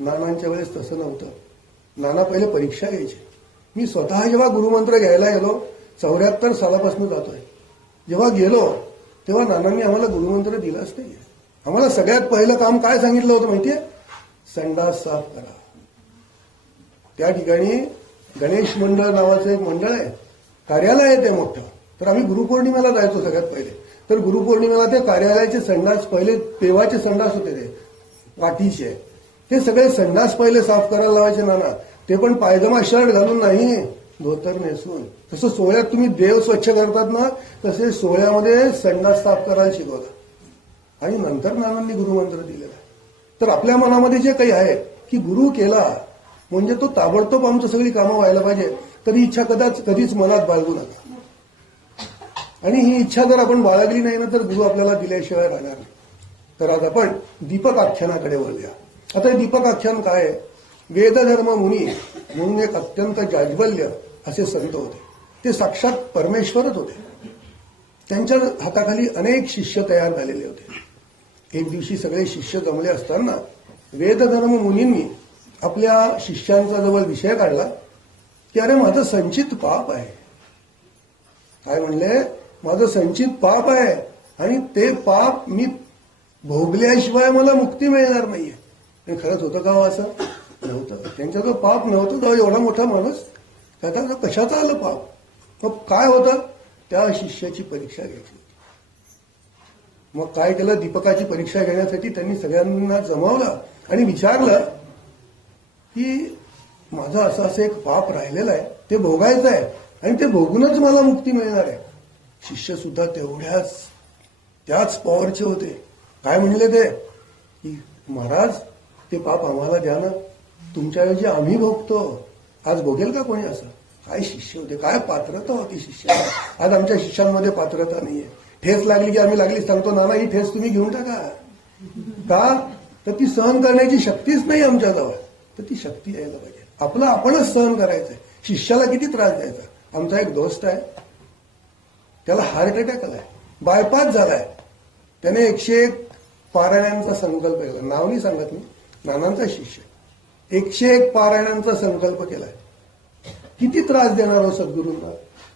नानांच्या वेळेस तसं नव्हतं. नाना पहिले परीक्षा घ्यायचे. मी स्वतः जेव्हा गुरुमंत्र घ्यायला गेलो 74 सालापासून जातोय, जेव्हा गेलो तेव्हा नानांनी आम्हाला गुरुमंत्र दिलाच नाही. आम्हाला सगळ्यात पहिलं काम काय सांगितलं होतं माहितीये? संडास साफ करा. त्या ठिकाणी गणेश मंडळ नावाचं एक मंडळ आहे, कार्यालय आहे ते मोठं. तर आम्ही गुरुपौर्णिमेला जायचो सगळ्यात पहिले. तर गुरुपौर्णिमेला ते कार्यालयाचे संडास, पहिले देवाचे संडास होते ते वाटीचे, ते सगळे संडास पहिले साफ करायला लावायचे नाना. ते पण पायजमा शर्ट घालून नाही, धोतर नेसून. जसं सोहळ्यात तुम्ही देव स्वच्छ करतात ना, तसे सोहळ्यामध्ये संडास साफ करायला शिकवतात. आणि नंतर नानांनी गुरुमंत्र दिलेला. तर आपल्या मनामध्ये जे काही आहे की गुरु केला म्हणजे तो ताबडतोब आमचं सगळी कामं व्हायला पाहिजे, तर ही इच्छा कधीच मनात बाळगू नका. आणि ही इच्छा जर आपण बाळगली नाही ना, तर गुरु आपल्याला दिल्याशिवाय राहणार नाही. तर आज आपण दीपक आख्यानाकडे वळूया. आता हे दीपक आख्यान काय आहे? वेदधर्म मुनी म्हणून एक अत्यंत जाज्वल्य असे संत होते. ते साक्षात परमेश्वरच होते. त्यांच्या हाताखाली अनेक शिष्य तयार झालेले होते. एक दिवशी सगळे शिष्य जमले असताना वेदधर्म मुनींनी आपल्या शिष्यांचा जवळ विषय काढला की अरे माझं संचित पाप आहे. काय म्हणले? माझं संचित पाप आहे आणि ते पाप मी भोगल्याशिवाय मला मुक्ती मिळणार नाहीये. आणि खरंच होतं का असं? नव्हतं. त्यांचा जो पाप नव्हतं तो एवढा मोठा माणूस, त्याचा कशाचं आलं पाप? मग काय होतं? त्या शिष्याची परीक्षा घ्यायची. मग काय केलं? दीपकाची परीक्षा घेण्यासाठी त्यांनी सगळ्यांना जमवलं आणि विचारलं की माझं असं एक पाप राहिलेलं आहे, ते भोगायचं आहे आणि ते भोगूनच मला मुक्ती मिळणार आहे. शिष्य सुद्धा त्याच पॉवरचे होते. काय म्हणले ते? की महाराज ते पाप आम्हाला द्या ना, तुमच्याऐवजी आम्ही भोगतो. आज भोगेल का कोणी असं? काय शिष्य होते, काय पात्रता होती शिष्याला. आज आमच्या शिष्यांमध्ये पात्रता नाहीये. ठेस लागली की आम्ही लागली सांगतो नाना ही ठेस तुम्ही घेऊन टाका. का? तर ती सहन करण्याची शक्तीच नाही आमच्याजवळ. तर ती शक्ती यायला पाहिजे. आपलं आपणच सहन करायचंय. शिष्याला किती त्रास द्यायचा? आमचा एक दोस्त आहे, त्याला हार्ट अटॅक आलाय, बायपास झालाय. त्याने 101 पारायणांचा संकल्प केला. नाव नाही सांगत मी, नानांचा शिष्य. 101 पारायणांचा संकल्प केलाय. किती त्रास देणार हो सद्गुरूंना?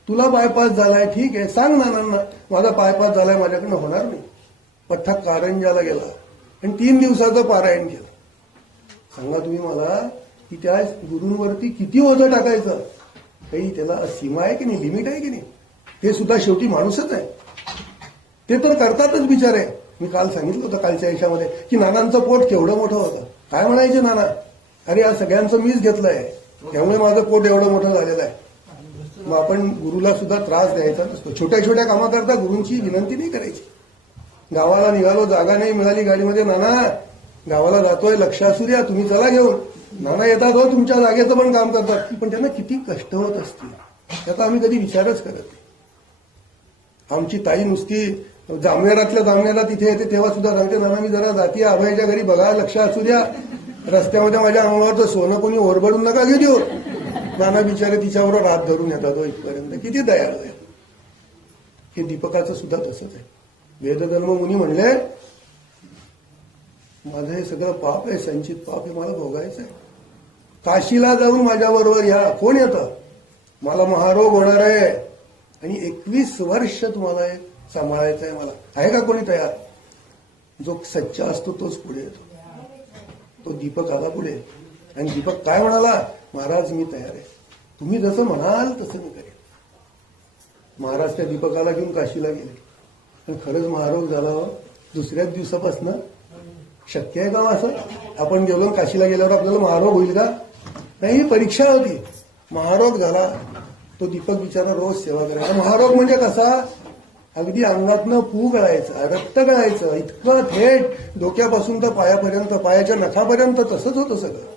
तुला बायपास झालाय, ठीक आहे, सांग नानांना माझा बायपास झालाय, माझ्याकडनं होणार नाही. पठ्ठा कारंजाला गेला आणि 3 दिवसाचं पारायण केलं. सांगा तुम्ही मला की त्या गुरूंवरती किती ओझं टाकायचं? काही त्याला सीमा आहे की नाही, लिमिट आहे की नाही? ते सुद्धा शेवटी माणूसच आहे. ते तर करतातच बिचारे. मी काल सांगितलं होतं कालच्या याच्यामध्ये की नानांचं पोट केवढं मोठं होतं. काय म्हणायचे नाना? अरे या सगळ्यांचं मीच घेतलंय, त्यामुळे माझं पोट एवढं मोठं झालेलं आहे. मग आपण गुरुला सुद्धा त्रास द्यायचा नसतो. छोट्या छोट्या कामाकरता गुरूंची विनंती नाही करायची. गावाला निघालो, जागा नाही मिळाली गाडीमध्ये, नाना गावाला जातोय, लक्ष असू द्या, तुम्ही चला घेऊन. नाना येतात हो, तुमच्या जागेचं पण काम करतात. पण त्यांना किती कष्ट होत असतील त्याचा आम्ही कधी विचारच करत नाही. आमची ताई नुसती जामनेरातल्या जामनेरात तिथे येते तेव्हा सुद्धा सांगते नाना मी जरा जाती अभयच्या घरी बघा, लक्ष असू द्या, रस्त्यामध्ये माझ्या अंगावरचं सोनं कोणी ओरबडून नका घेऊ देऊ. नाना बिचारे तिच्याबरोबर हात धरून येतात हो इथपर्यंत. किती दयाळू आहे. हे दीपकाचं सुद्धा तसंच आहे. वेदधर्म मुनी म्हणले माझं हे सगळं पाप आहे, संचित पाप हे मला भोगायचं आहे. काशीला जाऊन माझ्याबरोबर या. कोण येतं? मला महारोग होणार आहे आणि 21 वर्ष तुम्हाला सांभाळायचं आहे. मला आहे का कोणी तयार? जो सच्चा असतो तोच पुढे येतो. तो दीपक आला पुढे आणि दीपक काय म्हणाला? महाराज मी तयार आहे, तुम्ही जसं म्हणाल तसं मी करेन. महाराज त्या दीपकाला घेऊन काशीला गेले आणि खरंच महारोग झाला. दुसऱ्याच दिवसापासून शक्य आहे का असं? आपण गेलो काशीला गेल्यावर आपल्याला महारोग होईल का? नाही, ही परीक्षा होती. महारोग झाला. तो दीपक बिचारा रोज सेवा करायचा. महारोग म्हणजे कसा? अगदी अंगातनं पू गळायचं, रक्त गळायचं, इतकं थेट डोक्यापासून तर पायापर्यंत, पायाच्या नखापर्यंत तसंच होतं सगळं.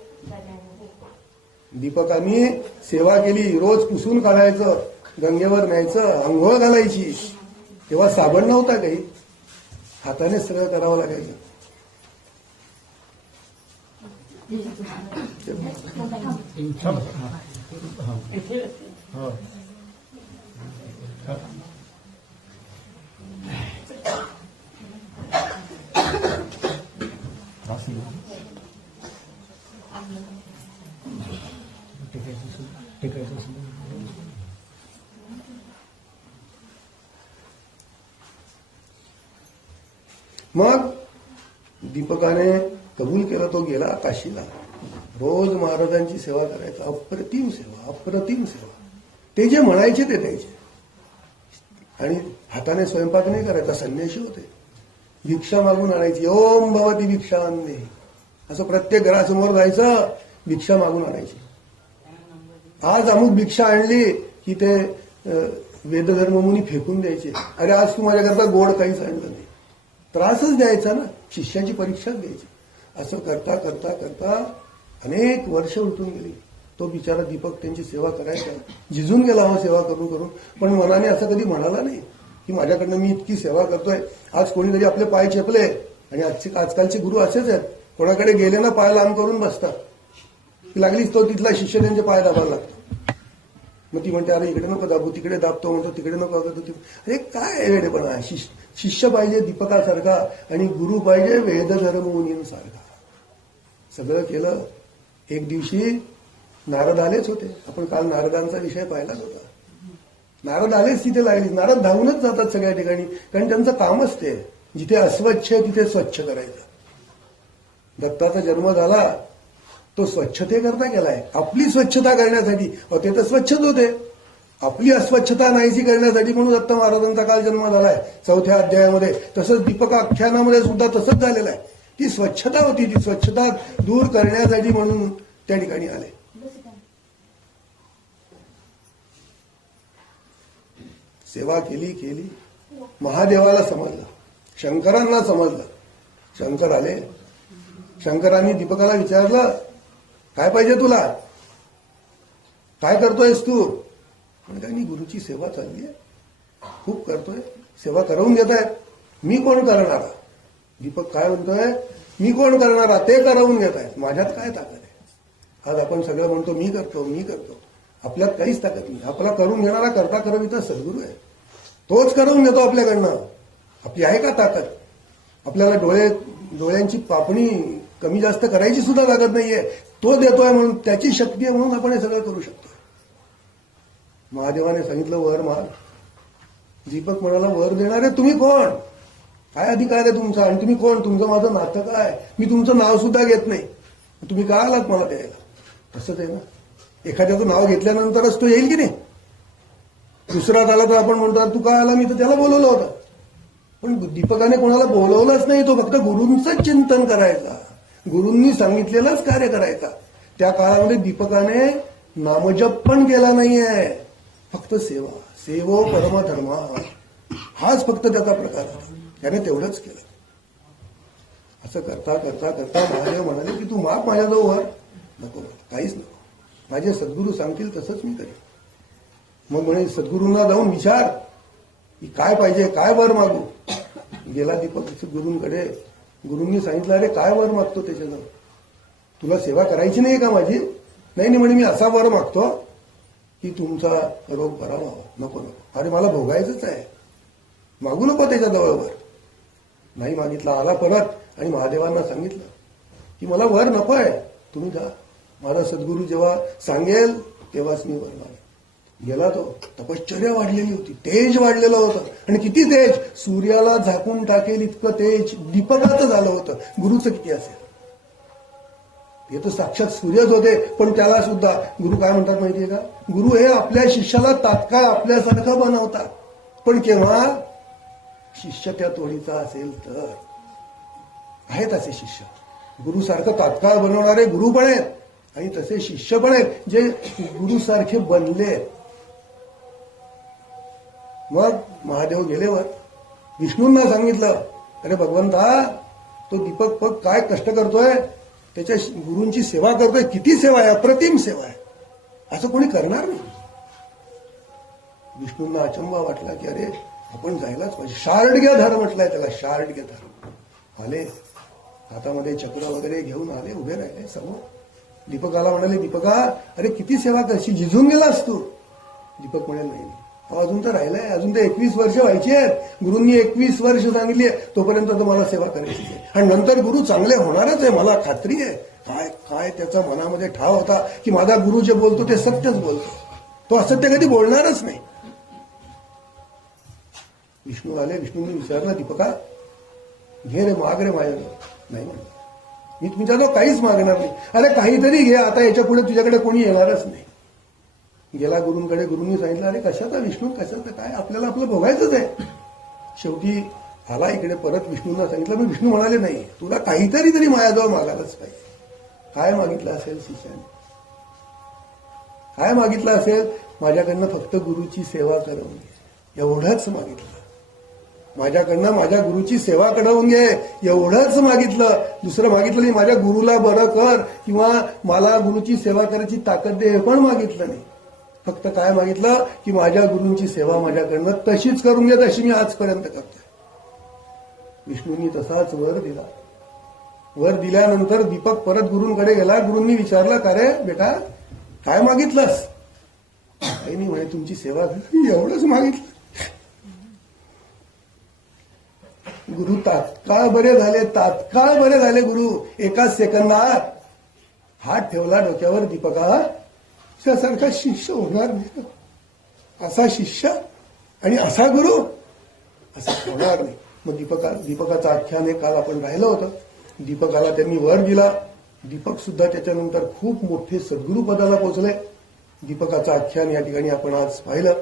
दीपकांनी सेवा केली. रोज पुसून काढायचं, गंगेवर न्यायचं, आंघोळ घालायची. तेव्हा साबण नव्हता काही, हाताने सगळं करावं लागायचं. मग दीपकाने कबूल केलं, तो गेला काशीला. रोज महाराजांची सेवा करायचा. अप्रतिम सेवा, अप्रतिम सेवा. ते जे म्हणायचे ते द्यायचे. आणि हाताने स्वयंपाक नाही करायचा, संन्याशी होते. भिक्षा मागून आणायची. ओम भवती भिक्षा आणणे, असं प्रत्येक घरासमोर जायचं, भिक्षा मागून आणायची. आज अमुक भिक्षा आणली की ते वेदधर्ममुनी फेकून द्यायचे. अरे आज तू माझ्याकरता गोड काहीच आणलं नाही. त्रासच द्यायचा ना, शिष्याची परीक्षाच घ्यायची. असं करता करता करता अनेक वर्ष उलटून गेली. तो बिचारा दीपक त्यांची सेवा करायचा, झिजून गेला हा सेवा करून करून. पण मनाने असं कधी म्हणाला नाही की माझ्याकडनं मी इतकी सेवा करतोय. आज कोणीतरी आपले पाय चेपले, आणि आजकालचे गुरु असेच आहेत, कोणाकडे गेले ना पाय लांब करून बसतात. लागलीच तो तिथला शिष्य त्यांचे पाय दाबायला लागतो. मग ती म्हणते अरे इकडे नको दाबू, तिकडे दाबतो म्हणतो, तिकडे नको दाबतो. अरे काय वेडेपणा आहे. शिष्य पाहिजे दीपकासारखा आणि गुरु पाहिजे वेदधर्ममुनींसारखा. सगळं केलं. एक दिवशी नारद आलेच होते. आपण काल नारदांचा विषय पाहिलाच होता. नारद आलेच तिथे लागले. नारद धावूनच जातात सगळ्या ठिकाणी, कारण त्यांचं कामच ते. जिथे अस्वच्छ आहे तिथे स्वच्छ करायचं. दत्ताचा जन्म झाला तो स्वच्छतेकरता केलाय, आपली स्वच्छता करण्यासाठी. ते तर स्वच्छच होते. आपली अस्वच्छता नाहीशी करण्यासाठी म्हणून दत्त महाराजांचा काल जन्म झालाय 4थ्या अध्यायामध्ये. तसंच दीपकाख्यानामध्ये सुद्धा तसंच झालेलं आहे. ती स्वच्छता होती, ती स्वच्छता दूर करण्यासाठी म्हणून त्या ठिकाणी आले. सेवा केली केली. महादेवाला समजलं, शंकरांना समजलं. शंकर आले. शंकरांनी दीपकाला विचारलं काय पाहिजे तुला, काय करतोयस तू. म्हणजे गुरुची सेवा चालली आहे, खूप करतोय, सेवा करवून घेत आहेत. मी कोण करणारा. दीपक काय म्हणतोय, मी कोण करणारा, ते करवून घेत आहेत. माझ्यात काय ताकद आहे. आज आपण सगळं म्हणतो मी करतो मी करतो, आपल्यात काहीच ताकद नाही. आपला करून घेणारा करता करविता सद्गुरू आहे. तोच करवून घेतो आपल्याकडनं. आपली आहे का ताकद. आपल्याला डोळ्यांची पापणी कमी जास्त करायची सुद्धा ताकद नाहीये. तो देतोय म्हणून, त्याची शक्ती आहे म्हणून आपण हे सगळं करू शकतो. महादेवाने सांगितलं वर माग. दीपक म्हणाला वर देणारे तुम्ही कोण, काय अधिकार आहे तुमचा, आणि तुम्ही कोण, तुमचं माझं नातं काय. मी तुमचं नाव सुद्धा घेत नाही, तुम्ही का आलात मला द्यायला. तसंच आहे ना, एखाद्याचं नाव घेतल्यानंतरच तो येईल की नाही. दुसरा आला तर आपण म्हणतो तू काय आला, मी तर त्याला बोलवलं होतं. पण दीपकाने कोणाला बोलवलंच नाही. तो फक्त गुरूंचं चिंतन करायचा, गुरूंनी सांगितलेलंच कार्य करायचा. त्या काळामध्ये दीपकाने नामजप पण केला नाहीये, फक्त सेवा. सेवो परमधर्म, हाच फक्त त्याचा प्रकार होता. त्याने तेवढंच केलं. असं करता करता करता महादेव म्हणाले की तू माग माझ्याजवळ. नको, काहीच नको, माझे सद्गुरू सांगतील तसंच मी करेन. मग म्हणे सद्गुरूंना जाऊन विचार की काय पाहिजे, काय वर मागू. गेला दीपक गुरूंकडे. गुरूंनी सांगितलं अरे काय वर मागतो त्याच्याजवळ, तुला सेवा करायची नाही का माझी. नाही म्हणे मी असा वर मागतो की तुमचा रोग बरा व्हावा. नको नको, अरे मला भोगायचंच आहे, मागू नको त्याच्याजवळ वर. नाही मागितला. आला परत आणि महादेवांना सांगितलं की मला वर नको आहे, तुम्ही जा. माझा सद्गुरू जेव्हा सांगेल तेव्हाच मी वर मागेल. गेला तो. तपश्चर्या वाढलेली होती, तेज वाढलेलं होतं. आणि किती तेज, सूर्याला झाकून टाकेल इतकं तेज दीपकाचं झालं होतं. गुरुचं किती असेल. हे तर साक्षात सूर्यच होते. पण त्याला सुद्धा गुरु काय म्हणतात माहितीये का, गुरु हे आपल्या शिष्याला तात्काळ आपल्यासारखं बनवतात. पण केव्हा शिष्य त्या तोडीचा असेल तर. आहेत असे शिष्य गुरुसारखं तात्काळ बनवणारे गुरु पण आहेत, आणि तसे शिष्य पण आहेत जे गुरुसारखे बनले. मग महादेव गेलेवर विष्णूंना सांगितलं अरे भगवंता, तो दीपक बघ काय कष्ट करतोय, त्याच्या गुरूंची सेवा करतोय. किती सेवा आहे, अप्रतिम सेवा आहे, असं कोणी करणार नाही. विष्णूंना अचंबा वाटला की अरे आपण जायलाच पाहिजे. शार्डग्य धर म्हटलंय त्याला, शार्डग्य धर. आले हातामध्ये चक्र वगैरे घेऊन आले, उभे राहिले समोर. दीपकाला म्हणाले दीपका अरे किती सेवा करशी, झिजून गेलास तू. दीपक म्हणाले नाही, अजून तर राहिलंय, अजून तर 21 वर्ष व्हायची आहेत. गुरूंनी 21 वर्ष सांगितली आहे, तोपर्यंत तुम्हाला सेवा करायची आहे. आणि नंतर गुरु चांगले होणारच आहे, मला खात्री आहे. काय काय त्याचा मनामध्ये ठाव होता की माझा गुरु जे बोलतो ते सत्यच बोलतो, तो असत्य कधी बोलणारच नाही. विष्णू आले, विष्णूंनी विचारलं, दीपका घे रे, माग रे माझ्याजवळ. नाही म्हणलं, मी तुमच्याजवळ काहीच मागणार नाही. अरे काहीतरी घे, आता याच्या पुढे तुझ्याकडे कोणी येणारच नाही. गेला गुरूंकडे, गुरूंनी सांगितलं, अरे कशाचा विष्णू, कशाचं काय, आपल्याला आपलं भोगायचंच आहे. शेवटी आला इकडे परत, विष्णूंना सांगितलं. मी विष्णू म्हणाले, नाही, तुला काहीतरी तरी माझ्याजवळ मागायलाच पाहिजे. काय मागितलं असेल शिष्याने? काय मागितलं असेल? माझ्याकडनं फक्त गुरुची सेवा करवून घे, एवढंच मागितलं. माझ्याकडनं माझ्या गुरुची सेवा करवून घे, एवढंच मागितलं. दुसरं मागितलं नाही. माझ्या गुरुला बरं कर किंवा मला गुरुची सेवा करायची ताकद दे, हे पण मागितलं नाही. फक्त काय मागितलं की माझ्या गुरूंची सेवा माझ्याकडनं तशीच करून घे, तशी मी आजपर्यंत करतोय. विष्णूंनी तसाच वर दिला. वर दिल्यानंतर दीपक परत गुरूंकडे गेला. गुरूंनी विचारलं, का रे बेटा, काय मागितलंस? काही नाही म्हणे, तुमची सेवा झाली, एवढंच मागितलं. गुरु तात्काळ बरे झाले, तात्काळ बरे झाले गुरु. एकाच सेकंदात हात ठेवला डोक्यावर. दीपका सारखा शिष्य होणार नाही, असा शिष्य आणि असा गुरु असं होणार नाही. मग दीपकाचं आख्यान काल आपण राहिलं होतं. दीपकाला त्यांनी वर दिला. दीपक सुद्धा त्याच्यानंतर खूप मोठे सद्गुरू पदाला पोहोचले. दीपकाचं आख्यान या ठिकाणी आपण आज पाहिलं.